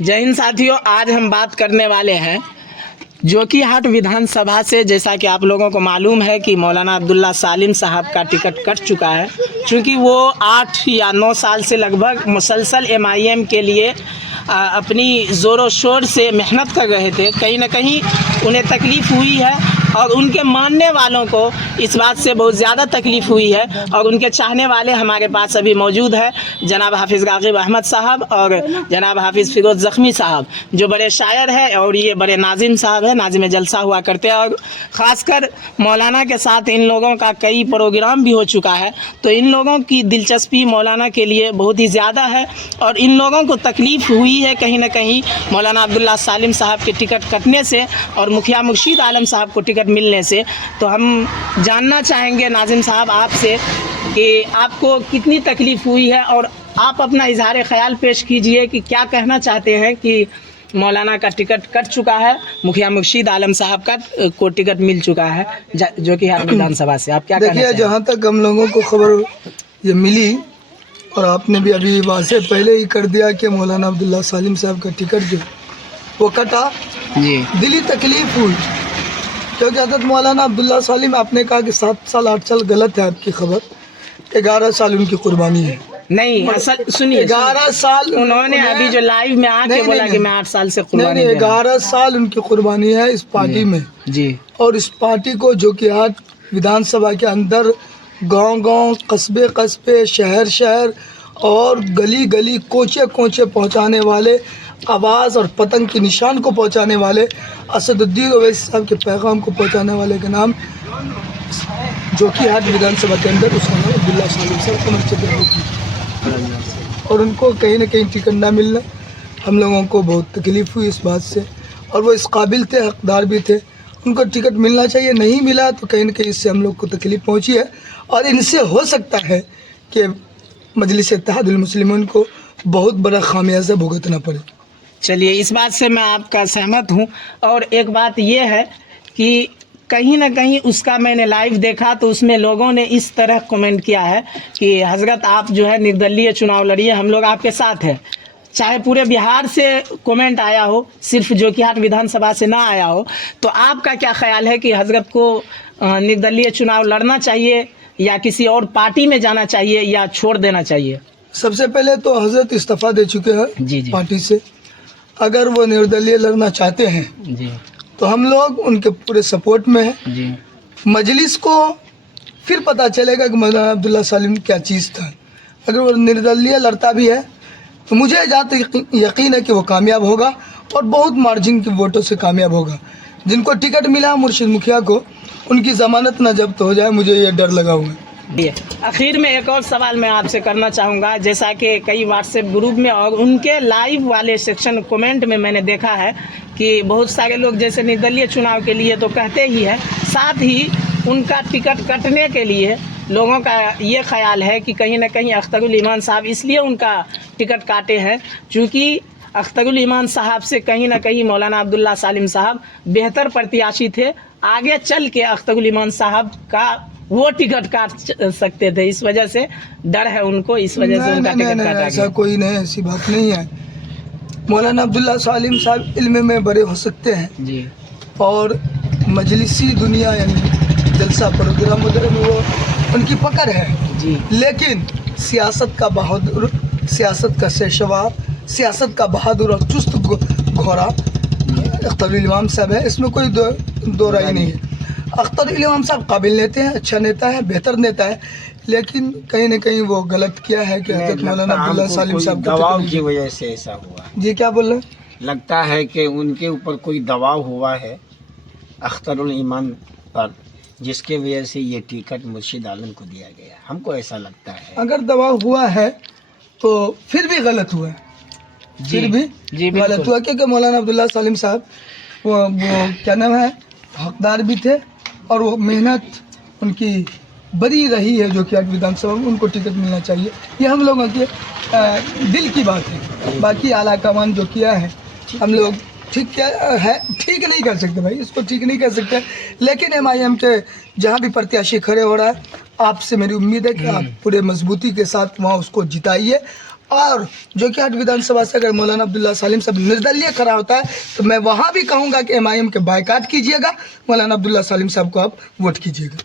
जय हिंद साथियों, आज हम बात करने वाले हैं जोकीहाट विधानसभा से। जैसा कि आप लोगों को मालूम है कि मौलाना अब्दुल्ला सालिम साहब का टिकट कट चुका है, क्योंकि वो 8 या 9 साल से लगभग मुसलसल MIM के लिए अपनी ज़ोरों शोर से मेहनत कर रहे थे। कहीं ना कहीं उन्हें तकलीफ़ हुई है और उनके मानने वालों को इस बात से बहुत ज़्यादा तकलीफ़ हुई है, और उनके चाहने वाले हमारे पास अभी मौजूद है जनाब हाफिज़ राग़िब अहमद साहब और जनाब हाफिज़ फ़िरोज़ ज़ख्मी साहब, जो बड़े शायर हैं और ये बड़े नाजिम साहब हैं, नाजिम जलसा हुआ करते हैं। और ख़ासकर मौलाना के साथ इन लोगों का कई प्रोग्राम भी हो चुका है, तो इन लोगों की दिलचस्पी मौलाना के लिए बहुत ही ज़्यादा है और इन लोगों को तकलीफ़ हुई है कहीं ना कहीं मौलाना अब्दुल्ला सालिम साहब के टिकट कटने से और मुखिया मुर्शीद आलम साहब को टिकट मिलने से। तो हम जानना चाहेंगे नाजिम साहब आपसे कि आपको कितनी तकलीफ़ हुई है, और आप अपना इजहार ख़याल पेश कीजिए कि क्या कहना चाहते हैं कि मौलाना का टिकट कट चुका है, मुखिया मुर्शीद आलम साहब का को टिकट मिल चुका है जोकीहाट विधानसभा से। आप क्या कहना देखिए, चाहेंगे? जहाँ तक हम लोगों को खबर ये मिली और आपने भी अभी वासे पहले ही कर दिया कि मौलाना अब्दुल्ला सालिम साहब का टिकट जो वो कटा, जी दिली तकलीफ़ हुई। क्योंकि हज़रत मौलाना अब्दुल्ला सालिम, आपने कहा कि 7 साल 8 साल, गलत है आपकी खबर। 11 साल उनकी कुर्बानी है। नहीं, असल सुनिए, 11 साल उन्होंने अभी जो लाइव में आके बोला कि मैं 8 साल से नहीं, कुर्बानी दे रहा 11 साल उनकी कुर्बानी है इस पार्टी में। हूं। जी और इस पार्टी को जोकीहाट विधानसभा के अंदर गांव-गांव, कस्बे-कस्बे, शहर-शहर और गली-गली, कोचे-कोचे पहुंचाने वाले, आवाज़ और पतंग के निशान को पहुंचाने वाले, असदुद्दीन ओवैसी साहब के पैगाम को पहुंचाने वाले का नाम जोकीहाट विधानसभा के अंदर उसका नाम अब्दुल्ला सालिम साहब को और उनको कहीं ना कहीं टिकट ना मिलना, हम लोगों को बहुत तकलीफ़ हुई इस बात से। और वो इस काबिल थे, हकदार भी थे, उनको टिकट मिलना चाहिए, नहीं मिला तो कहीं ना कहीं इससे हम लोग को तकलीफ़ पहुंची है। और इनसे हो सकता है कि मजलिस इत्तेहादुल मुस्लिमीन को बहुत बड़ा खामियाजा भुगतना पड़े। चलिए, इस बात से मैं आपका सहमत हूँ। और एक बात ये है कि कहीं ना कहीं उसका मैंने लाइव देखा तो उसमें लोगों ने इस तरह कमेंट किया है कि हज़रत आप जो है निर्दलीय चुनाव लड़िए, हम लोग आपके साथ हैं। चाहे पूरे बिहार से कमेंट आया हो, सिर्फ जोकीहाट विधानसभा से ना आया हो, तो आपका क्या ख्याल है कि हज़रत को निर्दलीय चुनाव लड़ना चाहिए या किसी और पार्टी में जाना चाहिए या छोड़ देना चाहिए? सबसे पहले तो हज़रत इस्तीफ़ा दे चुके हैं जी जी पार्टी से। अगर वो निर्दलीय लड़ना चाहते हैं जी तो हम लोग उनके पूरे सपोर्ट में हैं। जी मजलिस को फिर पता चलेगा कि मौलाना अब्दुल्ला सालिम क्या चीज़ था। अगर वो निर्दलीय लड़ता भी है तो मुझे जहाँ तक यकीन है कि वो कामयाब होगा और बहुत मार्जिन के वोटों से कामयाब होगा। जिनको टिकट मिला मुर्शिद मुखिया को, उनकी ज़मानत न जब्त हो जाए, मुझे ये डर लगा हुआ है। आखिर में एक और सवाल मैं आपसे करना चाहूँगा। जैसा कि कई व्हाट्सएप ग्रुप में और उनके लाइव वाले सेक्शन कमेंट में मैंने देखा है कि बहुत सारे लोग जैसे निर्दलीय चुनाव के लिए तो कहते ही हैं, साथ ही उनका टिकट कटने के लिए लोगों का ये ख्याल है कि कहीं ना कहीं अख्तरुल ईमान साहब इसलिए उनका टिकट काटे हैं क्योंकि अख्तरुल ईमान साहब से कहीं ना कहीं मौलाना अब्दुल्ला सालिम साहब बेहतर प्रत्याशी थे। आगे चल के अख्तरुल ईमान साहब का वो टिकट काट सकते थे, इस वजह से डर है उनको, इस वजह से उनका टिकट काटा ऐसा गया। कोई नहीं, ऐसी बात नहीं है। मौलाना अब्दुल्ला सालिम साहब इल्म में बड़े हो सकते हैं जी और मजलिसी दुनिया यानी जलसा प्रोग्राम वगैरह में वो उनकी पकड़ है जी लेकिन सियासत का बहादुर, सियासत का शेषवार, सियासत का बहादुर और चुस्त घोड़ा अख्तरुल इमाम साहब है, इसमें कोई दो राय नहीं है। अख्तरुल इमाम साहब काबिल नेता हैं, अच्छा नेता है, बेहतर नेता है, लेकिन कहीं न कहीं वो गलत किया है कि हज़रत मौलाना अब्दुल्ला सालिम साहब को दबाव की वजह से ऐसा हुआ। जी क्या बोल रहे हैं? लगता है कि उनके ऊपर कोई दबाव हुआ है अख्तरुल ईमान पर, जिसके वजह से ये टिकट मुर्शिद आलम को दिया गया, हमको ऐसा लगता है। अगर दबाव हुआ है तो फिर भी गलत हुआ है, फिर भी जी गलत हुआ, क्योंकि मौलाना अब्दुल्ला सालिम साहब वो क्या नाम है, हकदार भी थे और वो मेहनत उनकी बड़ी रही है जो कि आज विधानसभा में उनको टिकट मिलना चाहिए। ये हम लोगों के दिल की बात है। बाकी आला कमान जो किया है हम लोग ठीक क्या है, ठीक नहीं कर सकते भाई, इसको ठीक नहीं कर सकते, लेकिन MIM के जहाँ भी प्रत्याशी खड़े हो रहा है, आपसे मेरी उम्मीद है कि आप पूरे मजबूती के साथ वहाँ उसको जिताइए اور جو کہ विधानसभा से अगर मौलाना अब्दुल्ला सालिम साहब निर्दलीय खड़ा होता है तो मैं वहाँ भी कहूँगा कि MIM के बायकाट कीजिएगा, मौलाना अब्दुल्ला सालिम साहब को आप वोट कीजिएगा।